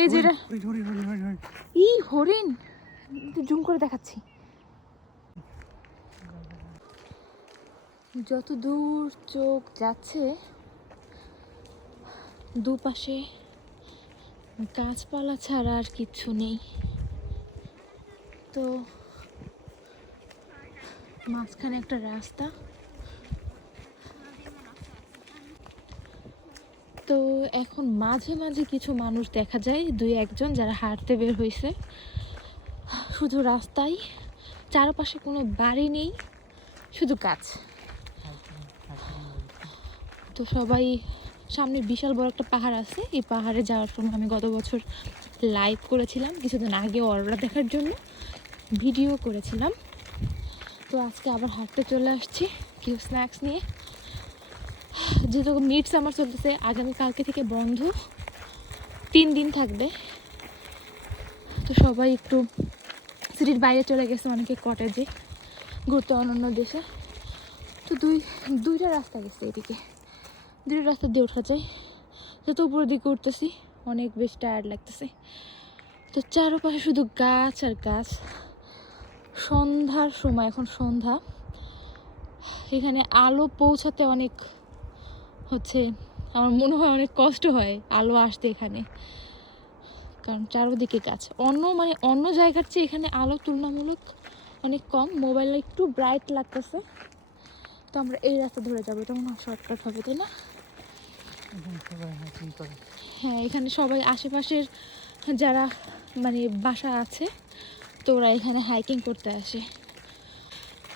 এই যে ই হরিণ। জুম করে দেখাচ্ছি। যত দূর চোখ যাচ্ছে দুপাশে গাছপালা ছাড়া আর কিছু নেই। তো মাঝখানে একটা রাস্তা। তো এখন মাঝে মাঝে কিছু মানুষ দেখা যায়, দুই একজন যারা হাঁটতে বের হয়েছে শুধু রাস্তায়, চারপাশে কোনো বাড়ি নেই, শুধু গাছ। তো সবাই, সামনে বিশাল বড় একটা পাহাড় আছে। এই পাহাড়ে যাওয়ার সময় আমি গত বছর লাইভ করেছিলাম, কিছুদিন আগে অরোরা দেখার জন্য, ভিডিও করেছিলাম। তো আজকে আবার হাঁটতে চলে আসছি কেউ স্ন্যাক্স নিয়ে। যেহেতু মিটস আমার চলতেছে, আগামী কালকে থেকে বন্ধ। তিন দিন থাকবে। তো সবাই একটু সিটির বাইরে চলে গেছে অনেকে কটেজে, ঘুরতে অন্যান্য দেশে। তো দুই, দুইটা রাস্তা গেছে এদিকে। দুইটা রাস্তা দিয়ে ওঠা যায়। যেহেতু উপরের দিকে উঠতেছি, অনেক বেশ টায়ার্ড লাগতেছে। তো চারপাশে শুধু গাছ আর গাছ। সন্ধ্যার সময়, এখন সন্ধ্যা। এখানে আলো পৌঁছাতে অনেক হচ্ছে আমার মনে হয় অনেক কষ্ট হয় আলো আসতে এখানে। কারণ চারোদিকে গাছ। অন্য মানে অন্য জায়গার চেয়ে এখানে আলো তুলনামূলক অনেক কম। মোবাইলে একটু ব্রাইট লাগতেছে। তো আমরা এই রাস্তা ধরে যাব। এটা মনে হয় শর্টকাট হবে, তাই না? হ্যাঁ এখানে সবাই আশেপাশের যারা মানে বাসা আছে, তো ওরা এখানে হাইকিং করতে আসে।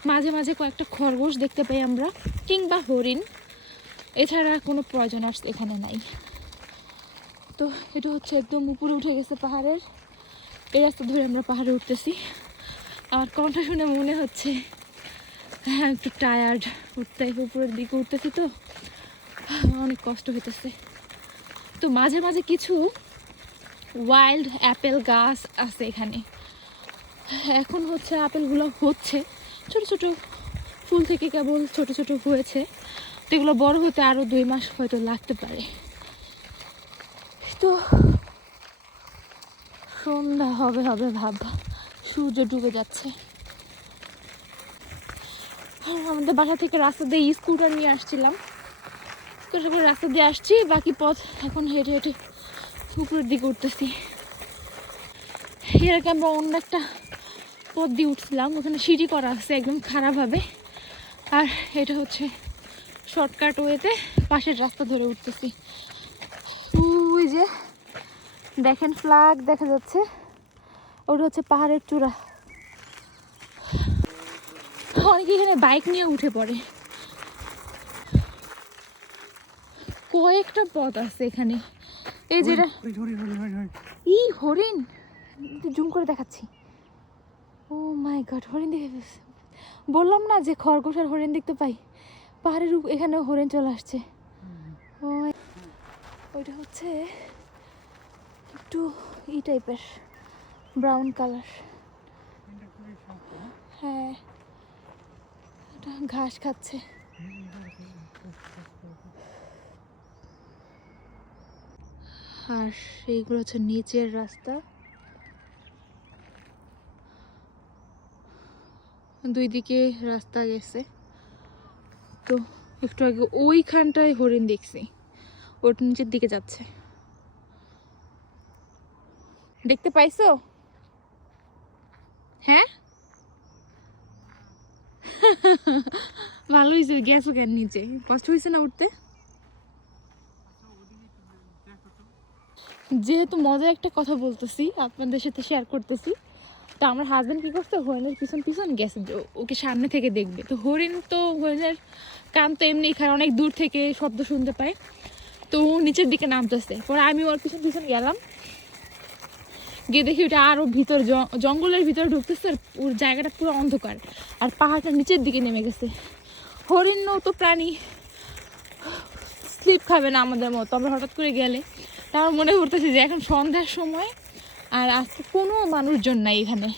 মাঝে মাঝে কয়েকটা খরগোশ দেখতে পাই আমরা, কিংবা হরিণ। এছাড়া কোনো প্রয়োজন আর এখানে নাই। তো এটা হচ্ছে একদম উপরে উঠে গেছে পাহাড়ের। এই রাস্তা ধরে আমরা পাহাড়ে উঠতেছি। আর কণ্ঠ শুনে মনে হচ্ছে হ্যাঁ একটু টায়ার্ড উঠতে উপরের দিকে উঠতেছি তো। অনেক কষ্ট হইতেছে। তো মাঝে মাঝে কিছু ওয়াইল্ড অ্যাপেল গাছ আছে এখানে। এখন হচ্ছে, আপেলগুলো হচ্ছে, ছোট ছোট ফুল থেকে কেবল ছোট ছোট হয়েছে। তো এগুলো বড় হতে আরও দুই মাস হয়তো লাগতে পারে। তো সন্ধ্যা হবে হবে ভাব। সূর্য ডুবে যাচ্ছে। আমাদের বাসা থেকে রাস্তা দিয়ে স্কুটার নিয়ে আসছিলাম। স্কুটার রাস্তা দিয়ে আসছি, বাকি পথ এখন হেঁটে হেঁটে উপরের দিকে উঠতেছি। এর আগে আমরা অন্য একটা পথ দিয়ে উঠছিলাম, ওখানে সিঁড়ি করা আছে একদম খারাপভাবে। আর এটা হচ্ছে শর্টকাট ওয়েতে পাশের রাস্তা ধরে উঠতেছি। ওই যে দেখেন ফ্লাগ দেখা যাচ্ছে। ওটা হচ্ছে পাহাড়ের চূড়া। অনেকে এখানে বাইক নিয়ে উঠে পড়ে। কয়েকটা পথ আছে এখানে। এই যেটা ই হরিণ! জুম করে দেখাচ্ছি। ও মাই গড হরিণ দেখে বললাম না যে খরগোশ আর হরিণ দেখতে পাই। পাহাড়ের এখানে হরিণ চলে আসছে। ওইটা হচ্ছে একটু ই টাইপের ব্রাউন কালার। হ্যাঁ। ওটা ঘাস খাচ্ছে। আর সেইগুলো হচ্ছে নিচের রাস্তা। দুই দিকে রাস্তা গেছে। তো একটু আগে ওইখানটায় হরিণ দেখছি। ওর নিচের দিকে যাচ্ছে। দেখতে পাইছো? হ্যাঁ? ভালো হয়েছে গেছো কেন নিচে? কষ্ট হয়েছে না উঠতে? যেহেতু মজার একটা কথা বলতেছি, আপনাদের সাথে শেয়ার করতেছি। তো আমার হাজব্যান্ড কী করছে? হরিণের পিছন পিছন গেছে ওকে সামনে থেকে দেখবে। তো হরিণ তো হরিণের কান তো এমনি খায় অনেক দূর থেকে শব্দ শুনতে পায়। তো ও নিচের দিকে নামতেছে। পরে আমি ওর পিছন পিছন গেলাম। গিয়ে দেখি ওটা আরও ভিতর জঙ্গলের ভিতরে ঢুকতেছে, আর ওর জায়গাটা পুরো অন্ধকার। আর পাহাড়টা নিচের দিকে নেমে গেছে। হরিণও তো প্রাণী স্লিপ খাবে না আমাদের মতো। আমরা হঠাৎ করে গেলে তা মনে করতেছে যে এখন সন্ধ্যার সময়। আর আজকে কোনো মানুষজন নাই এখানে।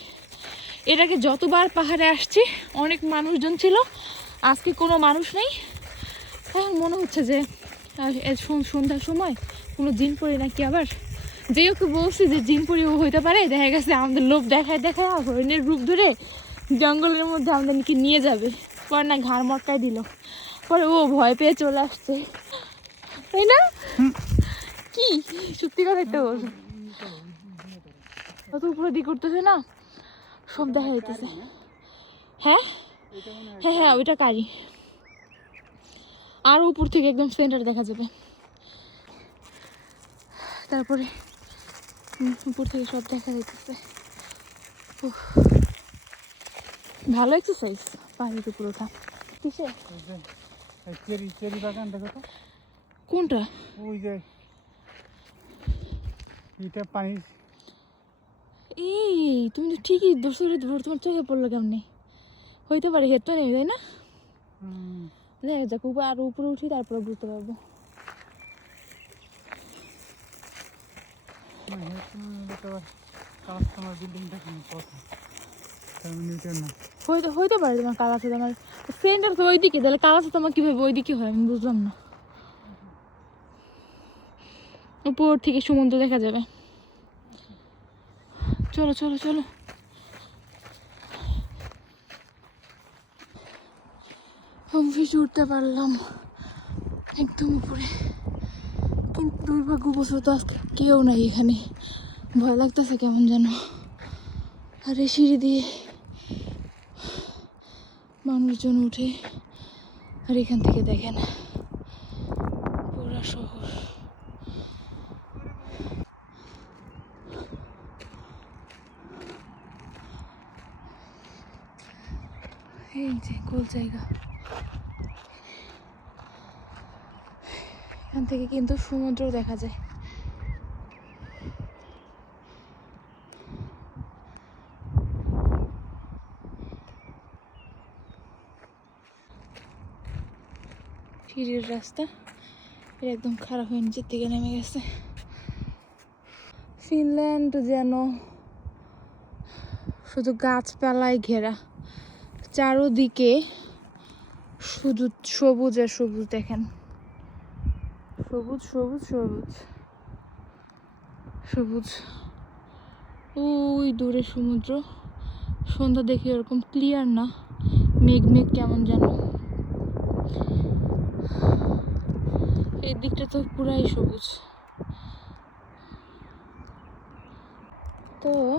এর আগে যতবার পাহাড়ে আসছি অনেক মানুষজন ছিল আজকে কোনো মানুষ নেই। এখন মনে হচ্ছে যে সন্ধ্যার সময় কোনো দিন পরে নাকি আবার? যে ওকে বলছি যে জিনপুরি ও হইতে পারে দেখা গেছে আমাদের লোভ দেখায় দেখায় হরিণের রূপ ধরে জঙ্গলের মধ্যে আমাদেরকে নিয়ে যাবে। পরে না ঘাড় মটকায় দিল। পরে ও ভয় পেয়ে চলে আসছে। তাই না? কি? সত্যি কথা একটা কত উপরে দিক করতেছে না। সব দেখা যাইতেছে। হ্যাঁ? হ্যাঁ হ্যাঁ ওইটা কারি। আর উপর থেকে একদম সেন্টার দেখা যাবে। তারপরে উপর থেকে সব দেখা যাইতেছে। ভালো এক্সারসাইজ পানির উপর ওঠা কিসে? চেরি চেরি বাগান দেখো তো। কোনটা? ওই যে এটা পানি এই তুমি তো ঠিকই দোষরে তোমার চোখে পড়ল কেমনি? হইতে পারে হেঁটে নেই তাই না? দেখা যাক উপরে আর উপরে উঠি তারপরে বুঝতে পারব। তো হইতে পারে তোমার কাল আছে তোমার সেন্টার তো ওইদিকে তাহলে কাল আছে তোমার কীভাবে ওইদিকে হয় আমি বুঝলাম না। উপর থেকে সমুদ্র দেখা যাবে। চলো চলো চলো। অফিসে উঠতে পারলাম। একদম উপরে। কিন্তু দুর্ভাগ্যবশত আজকে কেউ নাই এখানে। ভয় লাগতেছে কেমন যেন। আর এই সিঁড়ি দিয়ে মানুষজন উঠে আর এখান থেকে দেখেন, পুরা শহর। এই যে, গোল জায়গা। এখান থেকে কিন্তু সমুদ্র দেখা যায়। সিঁড়ির রাস্তা এটা একদম খারাপ হয়ে নিচের দিকে নেমে গেছে। ফিনল্যান্ড যেন শুধু গাছপালায় ঘেরা। চারোদিকে শুধু সবুজ আর সবুজ দেখেন। সবুজ সবুজ সবুজ। সবুজ। ওই দূরে সমুদ্র। সন্ধ্যা দেখি ওরকম ক্লিয়ার না। মেঘ মেঘ কেমন যেন। এই দিকটা তো পুরাই সবুজ। তো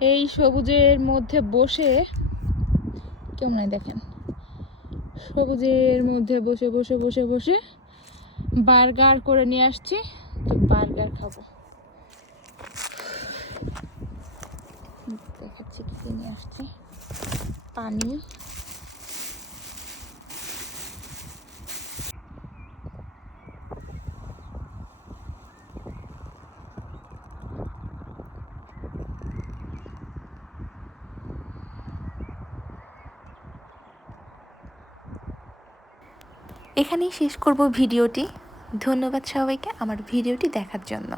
এই সবুজের মধ্যে বসে কেমন নাই দেখেন? সবুজের মধ্যে বসে বসে বসে বসে বার্গার করে নিয়ে আসছি। তো বার্গার খাব। দেখাচ্ছি কি নিয়ে আসছি। পানি। এখানেই শেষ করব ভিডিওটি। ধন্যবাদ সবাইকে আমার ভিডিওটি দেখার জন্য।